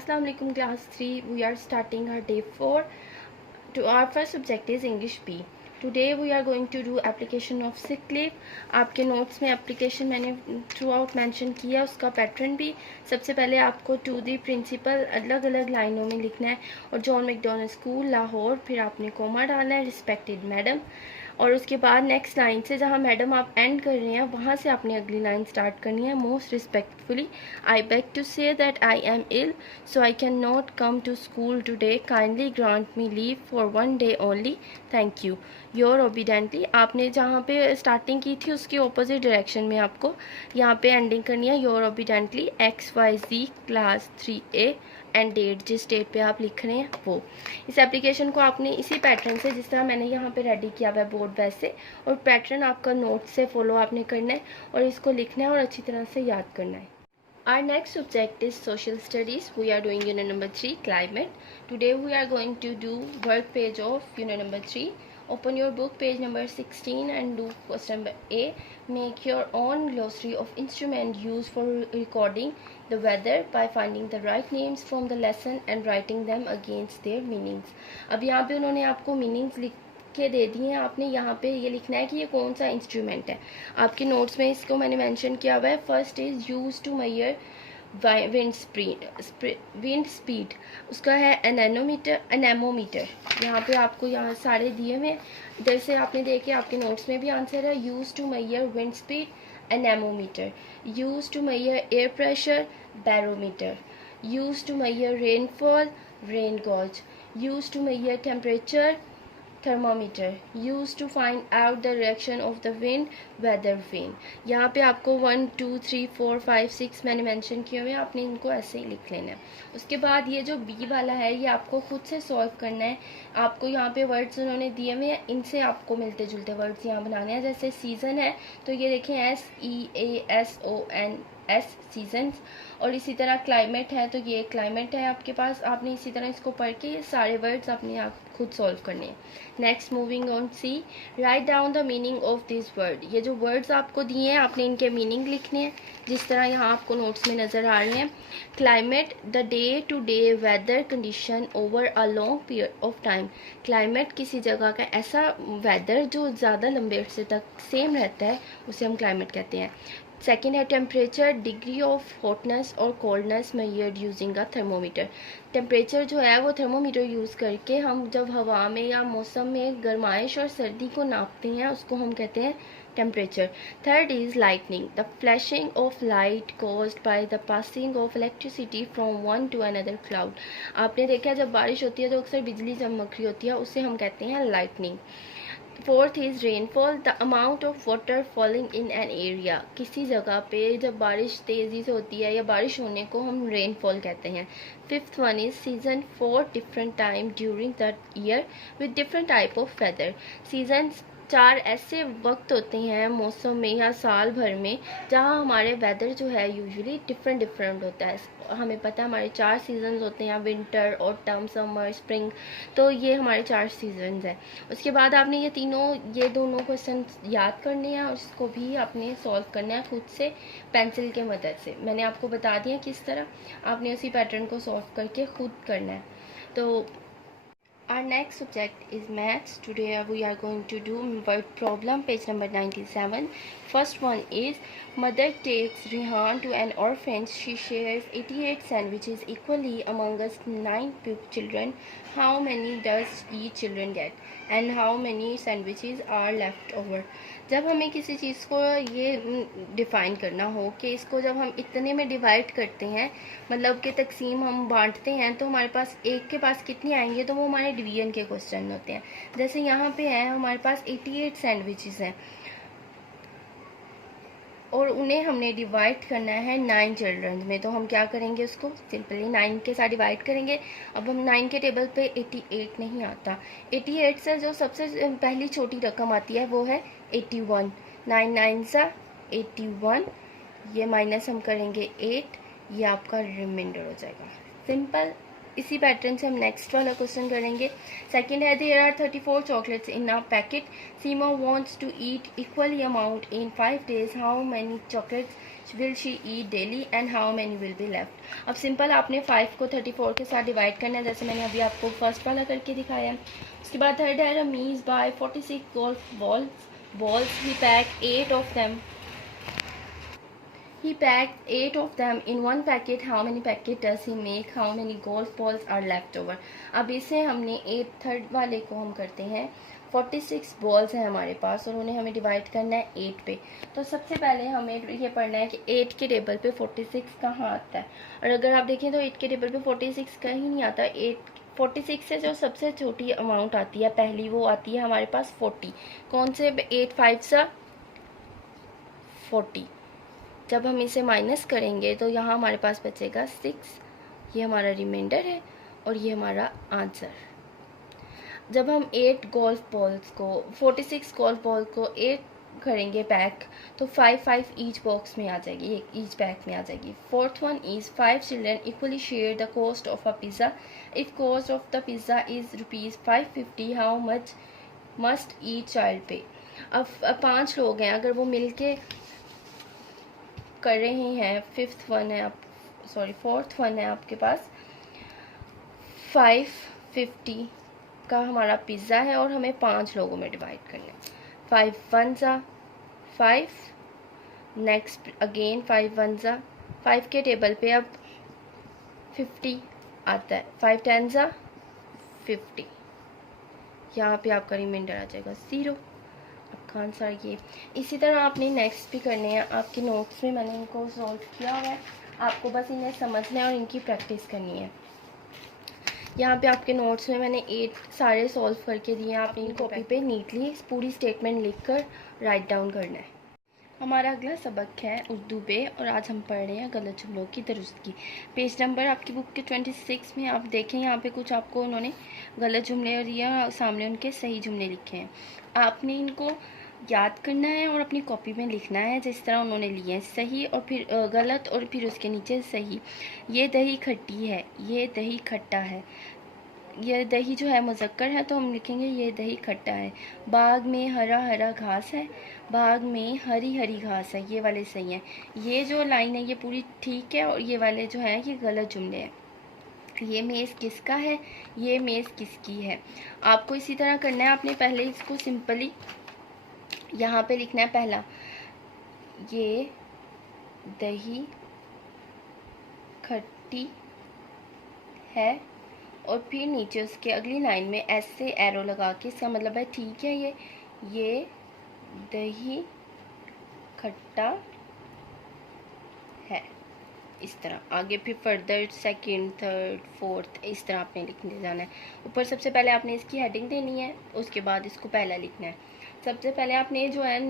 Assalamu alaikum class 3. We are starting our day 4. To our first subject is English B. Today we are going to do application of sick leave. आपके notes में application मैंने through out mention किया, उसका pattern भी। सबसे पहले आपको to the principal अलग अलग लाइनों में लिखना है और जॉन मैकडॉनल्ड स्कूल लाहौर, फिर आपने कोमा डालना है रिस्पेक्टेड मैडम, और उसके बाद नेक्स्ट लाइन से जहाँ मैडम आप एंड कर रहे हैं वहाँ से आपने अगली लाइन स्टार्ट करनी है। Most respectfully I beg to say that I am ill so I can not come to school today, kindly grant me leave for 1 day only, thank you, your obediently. आपने जहाँ पे starting की थी उसकी opposite direction में आपको यहाँ पे एंडिंग करनी है। Your obediently XYZ class 3A and date, जिस डेट पे आप लिख रहे हैं वो। इस एप्लीकेशन को आपने इसी पैटर्न से, जिस तरह मैंने यहाँ पे रेडी किया हुआ है बोर्ड वैसे, और पैटर्न आपका नोट से फॉलो आपने करना है और इसको लिखना है और अच्छी तरह से याद करना है। Our next subject is social studies. We are doing unit number 3 climate. Today we are going to do work page of unit number 3. Open your book page number 16 and do question number A. Make your own glossary of instrument used for recording the weather by finding the right names from the lesson and writing them against their meanings. अब यहाँ पे उन्होंने आपको meanings लिख के दे दिए हैं, आपने यहाँ पे ये लिखना है कि ये कौन सा इंस्ट्रूमेंट है। आपके नोट्स में इसको मैंने मेंशन किया हुआ है। First is use to measure wind speed, उसका है एनेमोमीटर। यहाँ पे आपको यहाँ सारे दिए हुए हैं, इधर से आपने देखे आपके नोट्स में भी आंसर है। Use to measure wind speed anemometer, use to measure air pressure barometer, use to measure rainfall rain gauge, use to measure temperature thermometer, used to find out the direction of the wind weather vane। यहाँ पे आपको 1 2 3 4 5 6 मैंने mention किए हुए हैं, आपने इनको ऐसे ही लिख लेना है। उसके बाद ये जो बी वाला है ये आपको खुद से सॉल्व करना है। आपको यहाँ पे वर्ड्स उन्होंने दिए हुए हैं, इनसे आपको मिलते जुलते वर्ड्स यहाँ बनाने हैं। जैसे सीज़न है तो ये देखें SEASONS सीजन्स, और इसी तरह क्लाइमेट है तो ये क्लाइमेट है आपके पास। आपने इसी तरह इसको पढ़ के ये सारे वर्ड्स अपने आप खुद सॉल्व करने हैं। Next moving on C, write down the meaning of this word. ये जो वर्ड्स आपको दिए हैं आपने इनके मीनिंग लिखने हैं, जिस तरह यहाँ आपको नोट्स में नज़र आ रहे हैं। Climate, the day to day weather condition over a long period of time. Climate किसी जगह का ऐसा वेदर जो ज़्यादा लंबे अरसे तक सेम रहता है उसे हम क्लाइमेट कहते हैं। सेकेंड है टेम्परेचर, डिग्री ऑफ हॉटनेस और coldness measured using a thermometer. Temperature जो है वो थर्मोमीटर यूज़ करके हम जब हवा में या मौसम में गर्माइश और सर्दी को नापते हैं उसको हम कहते हैं temperature. Third is lightning, the flashing of light caused by the passing of electricity from one two another cloud. आपने देखा जब बारिश होती है तो अक्सर बिजली चमक रही होती है, उसे हम कहते हैं lightning. Fourth is rainfall, the amount of water falling in an area. किसी जगह पे जब बारिश तेज़ी से होती है या बारिश होने को हम रेनफॉल कहते हैं। Fifth one is season, 4 different time during the year with different type of weather. Season 4 ऐसे वक्त होते हैं मौसम में या साल भर में जहाँ हमारे वेदर जो है यूजुअली डिफरेंट होता है। हमें पता है हमारे 4 सीजन्स होते हैं, विंटर, ऑटम, समर, स्प्रिंग, तो ये हमारे 4 सीजन्स हैं। उसके बाद आपने ये दोनों क्वेश्चन याद करने हैं और इसको भी आपने सॉल्व करना है खुद से पेंसिल के मदद से। मैंने आपको बता दिया किस तरह, आपने उसी पैटर्न को सॉल्व करके खुद करना है। तो our next subject is maths. Today we are going to do word problem, page number 97. First one is, mother takes Rihan to an orphanage. She shares 88 sandwiches equally among us 9 children. How many does each children get and how many sandwiches are left over? जब हमें किसी चीज़ को ये define करना हो कि इसको जब हम इतने में डिवाइड करते हैं, मतलब कि तकसीम हम बांटते हैं, तो हमारे पास एक के पास कितनी आएंगे, तो वो हमारे डिवीजन के क्वेश्चन होते हैं। जैसे यहाँ पे है हमारे पास 88 सैंडविचेस हैं और उन्हें हमने डिवाइड करना है 9 चिल्ड्रन में, तो हम क्या करेंगे, उसको सिंपली 9 के साथ डिवाइड करेंगे। अब हम 9 के टेबल पे 88 नहीं आता, 88 से जो सबसे पहली छोटी रकम आती है वो है 81। 9 9 सा 81, ये माइनस हम करेंगे 8, ये आपका रिमाइंडर हो जाएगा। सिंपल। इसी पैटर्न से हम नेक्स्ट वाला क्वेश्चन करेंगे। सेकंड है, there are 34 chocolates in a packet. Seema wants to eat equally amount in 5 days। How many chocolates will she eat daily and how many will be left. अब simple आपने 5 को 34 के साथ डिवाइड करना है, जैसे मैंने अभी आपको फर्स्ट वाला करके दिखाया है। उसके बाद थर्ड है Ramiz buy 46 golf balls he packed 8 of them. He packed 8 of them in one packet. How many packet does he make? How many golf balls are left over? अब इसे हमने 8 थर्ड वाले को हम करते हैं 46 बॉल्स हैं हमारे पास और उन्हें हमें डिवाइड करना है 8 पे। तो सबसे पहले हमें ये पढ़ना है कि 8 के टेबल पे 46 कहाँ आता है। और अगर आप देखें तो 8 के टेबल पे 46 कहीं नहीं आता। 46 से जो सबसे छोटी अमाउंट आती है पहली, वो आती है हमारे पास 40। कौन से 8 5 सा 40। जब हम इसे माइनस करेंगे तो यहाँ हमारे पास बचेगा 6। ये हमारा रिमाइंडर है और ये हमारा आंसर। जब हम 8 गोल्फ बॉल्स को 46 गोल्फ बॉल को 8 करेंगे पैक, तो 5 ईच बॉक्स में आ जाएगी, एक ईच पैक में आ जाएगी। Fourth one is 5 children equally share the cost of a pizza. If cost of the pizza is ₹550, how much must each child पे। अब 5 लोग हैं, अगर वो मिलके कर रहे हैं, फोर्थ वन है आपके पास 550 का हमारा पिज़्ज़ा है और हमें 5 लोगों में डिवाइड करना है। 5 1 ज़ा 5, नेक्स्ट अगेन 5 1 ज़ा 5 के टेबल पे अब 50 आता है। 5 10 ज़ा 50, यहाँ पे आपका रिमाइंडर आ जाएगा 0। आपका आंसर ये। इसी तरह आपने नेक्स्ट भी करने हैं। आपके नोट्स में मैंने इनको सॉल्व किया हुआ है, आपको बस इन्हें समझना है और इनकी प्रैक्टिस करनी है। यहाँ पे आपके नोट्स में मैंने 8 सारे सॉल्व करके दिए हैं। आपने इन कॉपी पे नीटली पूरी स्टेटमेंट लिखकर राइट डाउन करना है। हमारा अगला सबक है उर्दू पे और आज हम पढ़ रहे हैं गलत जुमलों की दुरुस्तगी। पेज नंबर आपकी बुक के 26 में आप देखें, यहाँ पे कुछ आपको उन्होंने गलत जुमले और या सामने उनके सही जुमले लिखे हैं। आपने इनको याद करना है और अपनी कॉपी में लिखना है जिस तरह उन्होंने लिए हैं, सही और फिर गलत और फिर उसके नीचे सही। ये दही खट्टी है, ये दही खट्टा है। ये दही जो है मुज़क्कर है तो हम लिखेंगे ये दही खट्टा है। बाग में हरा हरा घास है, बाग में हरी हरी घास है। ये वाले सही हैं। ये जो लाइन है ये पूरी ठीक है और ये वाले जो है ये गलत जुमले हैं। ये मेज़ किसका है, ये मेज़ किसकी है। आपको इसी तरह करना है। आपने पहले इसको सिंपली यहाँ पे लिखना है। पहला, ये दही खट्टी है और फिर नीचे उसके अगली लाइन में ऐसे एरो लगा के, इसका मतलब है ठीक है ये दही खट्टा है। इस तरह आगे फिर फर्दर सेकंड थर्ड फोर्थ इस तरह आपने लिखने जाना है। ऊपर सबसे पहले आपने इसकी हेडिंग देनी है, उसके बाद इसको पहला लिखना है। सबसे पहले आपने जो है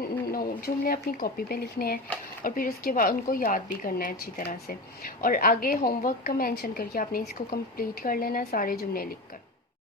जुमले अपनी कॉपी पे लिखने हैं और फिर उसके बाद उनको याद भी करना है अच्छी तरह से। और आगे होमवर्क का मेंशन करके आपने इसको कंप्लीट कर लेना है सारे जुमले लिखकर।